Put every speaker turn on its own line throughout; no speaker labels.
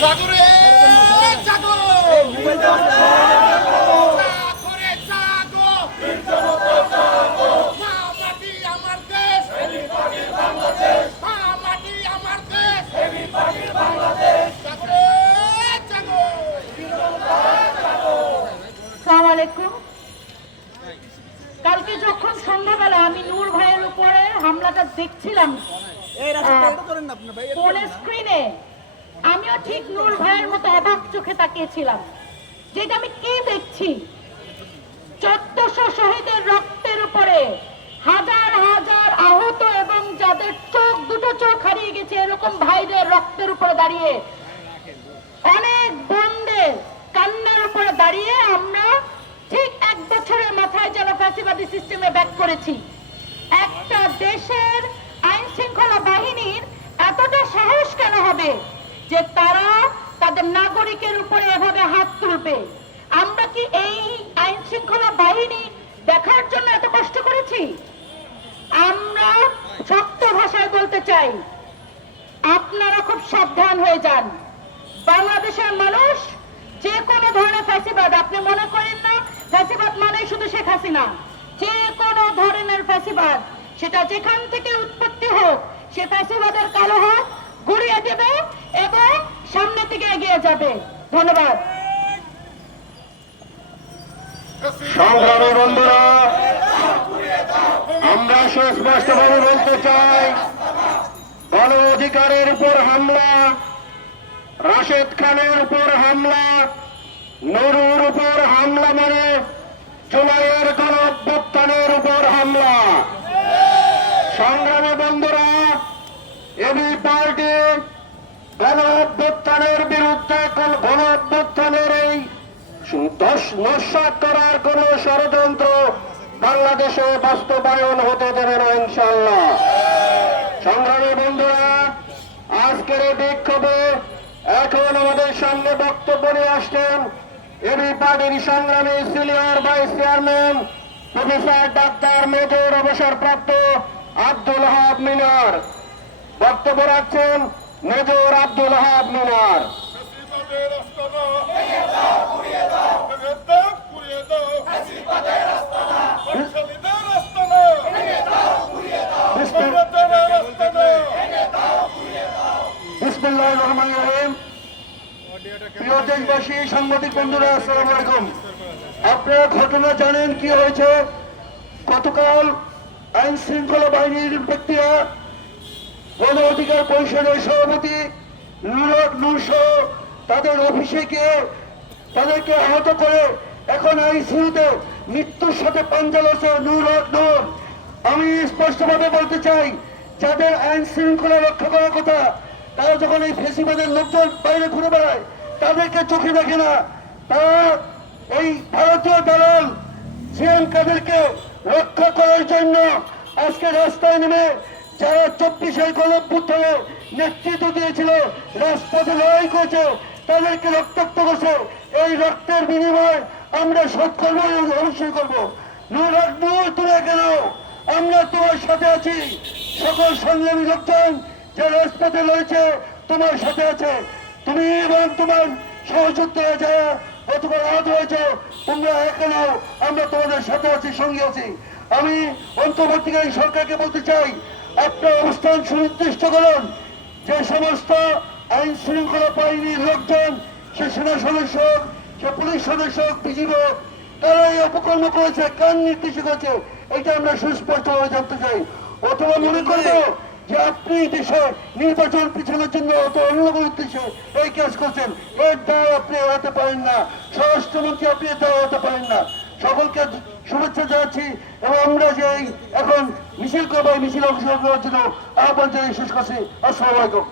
জাগরে জাগো জাগরে। জাগো। মা মাটি আমার দেশ। মা মাটি আমার দেশ। জাগরে জাগো।
সালাম আলাইকুম। কালকে যখন সন্ধ্যাবেলা আমি নূর ভাইয়ের উপরে হামলাটা দেখছিলাম ফোনের স্ক্রিনে ঠিক নূর ভাইয়ের মতো অবাক চোখে তাকিয়েছিলাম। যেটা আমি কি দেখছি? চোদ্দশো শহীদের রক্তের উপরে হাজার হাজার আহত এবং যাদের চোখ, দুটো চোখ হারিয়ে গেছে, এরকম ভাইদের রক্তের উপরে দাঁড়িয়ে। অনেক বন্দের কান্নার উপরে দাঁড়িয়ে আমরা ঠিক এক বছরের মাথায় যেন ফ্যাসিবাদী সিস্টেমে ব্যাক করেছি। একটা দেশের আইন শৃঙ্খলা বাহিনীর ফ্যাসিবাদ, আপনি মনে করেন না? ফ্যাসিবাদ মানে শুধু শেখ হাসিনা। যে কোনো ধরনের ফ্যাসিবাদ, সেটা যেখান থেকে উৎপত্তি হোক, সে ফ্যাসিবাদের কালো হাত ঘুরিয়ে দেবে এবং সামনে থেকে এগিয়ে যাবে। ধন্যবাদ।
সংগ্রামী বন্ধুরা, আমরা সুস্পষ্টভাবে বলতে চাই, গণ অধিকারের উপর হামলা, রাশেদ খানের উপর হামলা নুরুর উপর হামলা মানে জুলাইয়ের গণ অভ্যুত্থানের উপর হামলা। সংগ্রামী বন্ধুরা, এবি পার্টি গণ অভ্যুত্থানের বিরুদ্ধে গণ অভ্যুত্থানের এই নস্যাৎ করার কোন ষড়যন্ত্র বাংলাদেশে বাস্তবায়ন হতে দেবে না ইনশাল্লাহ সংগ্রামী বন্ধুরা, আজকের এই বিক্ষোভে এখন আমাদের সামনে বক্তব্য নিয়ে আসছেন এবি পার্টির সংগ্রামী সিনিয়র ভাইস চেয়ারম্যান, প্রফেসর ডাক্তার মেজর অবসরপ্রাপ্ত আব্দুল হাব মিনার। বক্তব্য রাখছেন মেজর আব্দুল হাব মিনার
ফ্যাসিবাদের আস্তানা ভেঙে দাও পুড়িয়ে দাও ভেঙে দাও পুড়িয়ে দাও ফ্যাসিবাদের আস্তানা বংশালীদের আস্তানা ভেঙে দাও পুড়িয়ে দাও বংশালীদের আস্তানা
বিসমুল্লাহ রহমান রহিম প্রিয় দেশবাসী সাংবাদিক বন্ধুরা, আসসালামু আলাইকুম। আপনারা ঘটনা জানেন কি হয়েছে? গতকাল আইন শৃঙ্খলা বাহিনীর ব্যক্তিরা গণ অধিকার পরিষদের সভাপতি তাদের অফিসে গিয়ে তাদেরকে আহত করে এখন আইসিউতে মৃত্যুর সাথে পাঞ্জা লড়ছে নুরক নূর। আমি স্পষ্টভাবে বলতে চাই, যাদের আইন শৃঙ্খলা রক্ষা করার কথা, তারা যখন এই ফেসিবাদের লোকজন বাইরে ঘুরে বেড়ায় তাদেরকে চোখে দেখে না, তারা এই ভারতীয় দালাল সিএম কাদেরকে রক্ষা করার জন্য আজকে রাস্তায় নেমে যারা চব্বিশের গণভ্যুত্থানে নেতৃত্ব দিয়েছিল, রাজপথে লড়াই করেছে, তাদেরকে রক্তাক্ত করছে। এই রক্তের বিনিময় আমরা এবং অবশ্যই করব। কেন? আমরা তোমার সাথে আছি। সকল সংগ্রামী লোকজন যে রাজপথে লড়েছে, তোমার সাথে আছে। তুমি এবং তোমার সহযোগিতা যারা অথবা আহত হয়েছে তোমরা একা নাও আমরা তোমাদের সাথে আছি সঙ্গে আছি। আমি অন্তর্বর্তীকালীন সরকারকে বলতে চাই আপনার অবস্থান সুনির্দিষ্ট করুন। যে সমস্ত আইন শৃঙ্খলা বাহিনীর লোকজন সে সেনা সদস্য হোক, সে পুলিশ সদস্য হোক, বিজিবি হোক, তারা এই অপকর্ম করেছে কার নির্দেশে করেছে এটা আমরা সুস্পষ্টভাবে জানতে চাই। অথবা মনে করব যে দেশে নির্বাচন পিছনের জন্য উদ্দেশ্যে এই কাজ করছেন। এর আপনি এড়াতে পারেন না। স্বরাষ্ট্রমন্ত্রী আপনি এড়াতে পারেন না। সকলকে শুভেচ্ছা জানাচ্ছি এবং আমরা যে এখন মিছিল করব, এই মিছিল অংশগ্রহণ করার জন্য আহ্বান জানিয়ে শেষ করছি। আসসালামু আলাইকুম।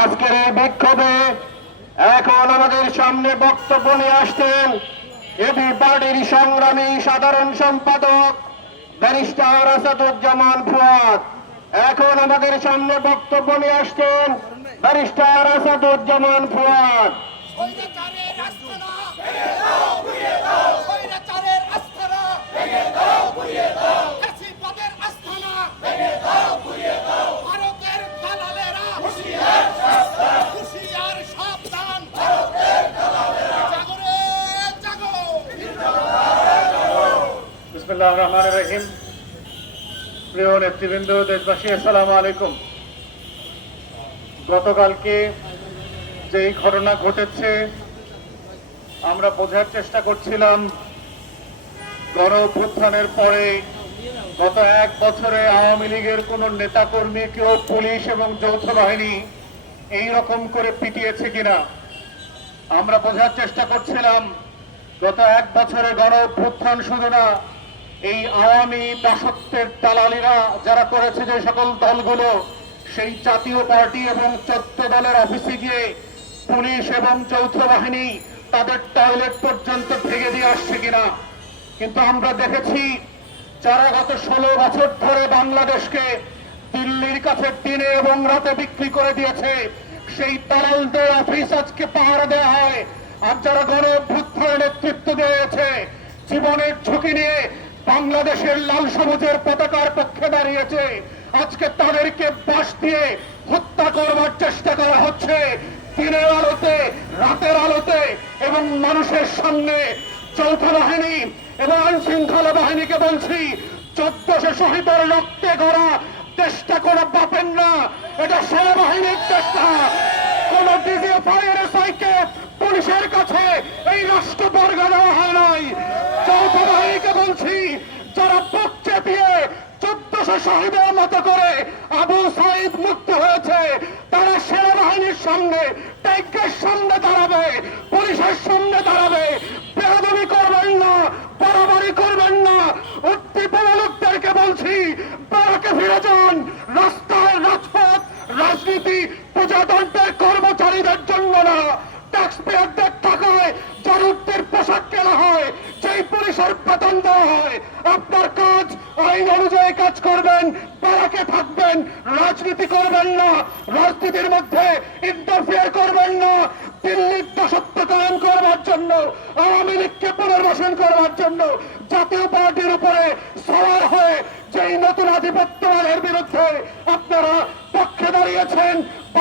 আজকের এই বিক্ষোভে এখন আমাদের সামনে বক্তব্য নিয়ে আসছেন এবি পার্টির সংগ্রামী সাধারণ সম্পাদক ব্যারিস্টার আসাদুজ্জামান ফুয়াদ এখন আমাদের সামনে বক্তব্য নিয়ে আসছেন ব্যারিস্টার আসাদুজ্জামান ফুয়াদ
স্বৈরাচারের
বিসমুল্লাহ রহমান রহিম। প্রিয় নেতৃবৃন্দ, দেশবাসী, আসসালামু আলাইকুম। গতকালকে যেই ঘটনা ঘটেছে, আমরা বোঝার চেষ্টা করছিলাম, গণ অভ্যুত্থানের পরে গত এক বছরে আওয়ামী লীগের কোন নেতাকর্মীকেও পুলিশ এবং যৌথ বাহিনী এই রকম করে পিটিয়েছে কিনা, আমরা বোঝার চেষ্টা করছিলাম। গত এক বছরে গণ অভ্যুত্থান শুধু না এই আওয়ামী দাসত্বের দালালিরা যারা করেছে যে সকল দলগুলো, সেই জাতীয় পার্টি এবং চোদ্দ দলের অফিসে গিয়ে পুলিশ এবং যৌথ বাহিনী তাদের টয়লেট পর্যন্ত ভেঙে দিয়ে আসছে কিনা? কিন্তু আমরা দেখেছি যারা গত ষোলো বছর ধরে বাংলাদেশকে দিল্লির কাছে দিনে এবং রাতে বিক্রি করে দিয়েছে, সেই দালালদের অফিস আজকে পাহারা দেওয়া হয়। আর যারা গণ অভ্যুত্থানের নেতৃত্ব দিয়েছে, জীবনের ঝুঁকি নিয়ে বাংলাদেশের লাল সবুজের পতাকার পক্ষে দাঁড়িয়েছে। আজকে তাদেরকে বাস দিয়ে হত্যা করবার চেষ্টা করা হচ্ছে। দিনের আলোতে, রাতের আলোতে এবং মানুষের সামনে যৌথ বাহিনী এবং আইন শৃঙ্খলা বাহিনীকে বলছি, চোদ্দশো শহীদের রক্তে গড়া চেষ্টা কোনো বাপেন না, এটা সেনাবাহিনীর চেষ্টা কোন ডিজিএফআই এর সাইকে পুলিশের কাছে এই রাষ্ট্র বর্গা দেওয়া হয় নাই। যৌথ বাহিনীকে বলছি, যারা পক্ষে দিয়ে চোদ্দশো শহীদের মতো করে আবু সাইদ মুক্ত হয়েছে, তারা সেনাবাহিনীর সামনে, ট্যাঙ্কের সামনে দাঁড়াবে, পুলিশের সামনে দাঁড়াবে। বেয়াদবি করবেন না, বাড়াবাড়ি করবেন না। উত্তীপন লোকদেরকে বলছি বারাকে ফিরে যান। রাস্তায় রাজপথ, রাজনীতি, প্রজাতন্ত্রের কর্মচারীদের জন্য না। ট্যাক্স পেয়ারদের টাকায় জরুরদের পোশাক কেনা হয়। সেই পুলিশের বেতন দেওয়া হয়। আপনার কাজ, আইন অনুযায়ী কাজ করবেন বারাকে থাকবেন, রাজনীতি করবেন না, রাজনীতির মধ্যে ইন্টারফিয়ার করবেন না, দিল্লির দাসত্ব কায়েম করবার জন্য, আওয়ামী লীগকে পুনর্বাসন করবার জন্য, জাতীয় পার্টির উপরে সওয়ার হয়ে যেই নতুন আধিপত্যবাদের বিরুদ্ধে আপনারা পক্ষে দাঁড়িয়েছেন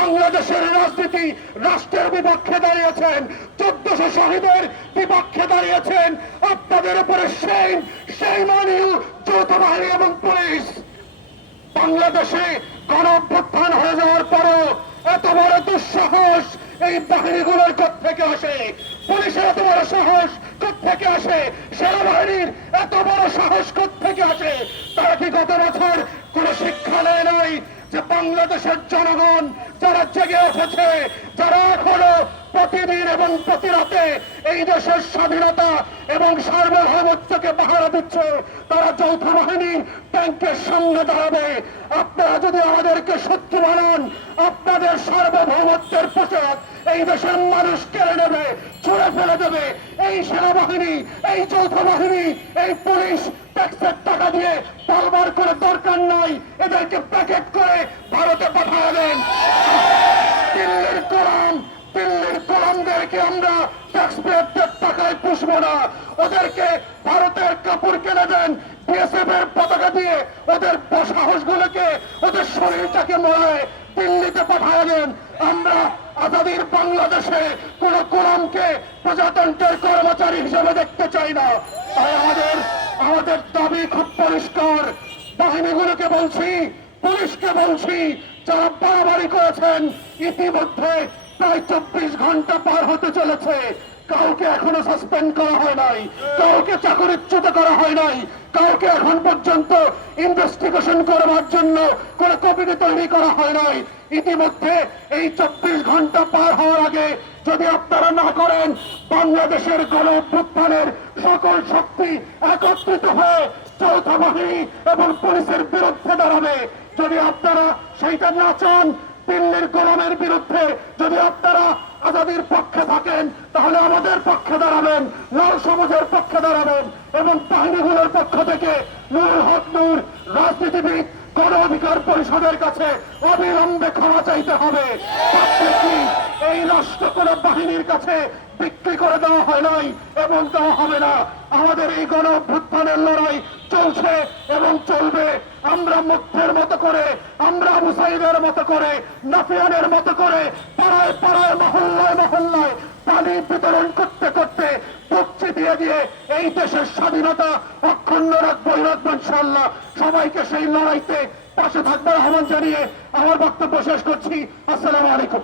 বাংলাদেশের রাজনীতি রাষ্ট্রের বিপক্ষে দাঁড়িয়েছেন, চোদ্দশো শহীদের বিপক্ষে দাঁড়িয়েছেন। আপনাদের উপরে সেই সেই মানিউ যৌথ বাহিনী এবং পুলিশ। বাংলাদেশে গণ অভ্যুত্থান হয়ে যাওয়ার পরও এত বড় দুঃসাহস এই বাহিনীগুলোর থেকে আসে? পুলিশের এত বড় সাহস থেকে আসে? সেনাবাহিনীর এত বড় সাহস থেকে আসে? তারা কি গত বছর কোন শিক্ষা নেয় নাই? যে বাংলাদেশের জনগণ যারা জেগে উঠেছে যারা এখনও প্রতিদিন এবং প্রতি রাতে এই দেশের স্বাধীনতা এবং সার্বভৌমত্বকে পাহারা দিচ্ছে তারা যৌথ বাহিনীর ট্যাঙ্কের সামনে দাঁড়াবে। আপনারা যদি আমাদেরকে শত্রু বানান, আপনাদের সার্বভৌমত্বের পোশাক এই দেশের মানুষ কেড়ে নেবে, ছুড়ে ফেলে দেবে। এই সেনাবাহিনী, এই যৌথ বাহিনী, এই পুলিশ ট্যাক্সের টাকা দিয়ে তলবার করে দরকার নাই, এদেরকে প্যাকেট করে ভারতে পাঠাবেন দিল্লির কোরআন দিল্লির কোরআনদেরকে আমরা ট্যাক্স পেয়ারদের টাকায় পুষবো না। ওদেরকে ভারতের কাপড় কিনে দেন পতাকা দিয়ে ওদের সাহস গুলোকে ওদের শরীরটাকে মরায় দিল্লিতে পাঠাবেন আমরা আজাদির বাংলাদেশে কোন কোরআনকে প্রজাতন্ত্রের কর্মচারী হিসেবে দেখতে চাই না। তাই আমাদের আমাদের দাবি খুব পরিষ্কার। বাহিনীগুলোকে বলছি, পুলিশকে বলছি, যারা বাড়াবাড়ি করেছেন, ইতিমধ্যে প্রায় চব্বিশ ঘণ্টা পার হতে চলেছে। কাউকে এখনও সাসপেন্ড করা হয় নাই। কাউকে চাকরিচ্যুত করা হয় নাই। কাউকে এখন পর্যন্ত ইনভেস্টিগেশন করবার জন্য কোন কমিটি তৈরি করা হয় নাই। ইতিমধ্যে এই চব্বিশ ঘণ্টা পার হওয়ার আগে যদি আপনারা না করেন, বাংলাদেশের গণ অভ্যুত্থানের সকল শক্তি একত্রিত হয়ে যৌথ বাহিনী এবং পুলিশের বিরুদ্ধে দাঁড়াবে। যদি আপনারা সেইটা না চান দিল্লির কলমের বিরুদ্ধে যদি আপনারা আজাদির পক্ষে থাকেন, তাহলে আমাদের পক্ষে দাঁড়াবেন, লাল সমাজের পক্ষে দাঁড়াবেন এবং বাহিনীগুলোর পক্ষ থেকে নূর হক নূর, রাজনীতিবিদ গণ অধিকার পরিষদের কাছে অবিলম্বে ক্ষমা চাইতে হবে। এই নষ্ট কোন বাহিনীর কাছে বিক্রি করে দেওয়া হয় নাই এবং দেওয়া হবে না। আমাদের এই গণ অভ্যুত্থানের লড়াই চলছে এবং চলবে। আমরা মুক্তের মতো করে, আমরা আবু সাইদের মতো করে, নাফিয়ানের মতো করে পাড়ায় পাড়ায়, মহল্লায় মহল্লায় পানি বিতরণ করতে করতে বুক চিপিয়ে দিয়ে এই দেশের স্বাধীনতা অক্ষুণ্ণ রাখব রাখব ইনশাল্লাহ সবাইকে সেই লড়াইতে পাশে থাকবার আহ্বান জানিয়ে আমার বক্তব্য শেষ করছি। আসসালামু আলাইকুম।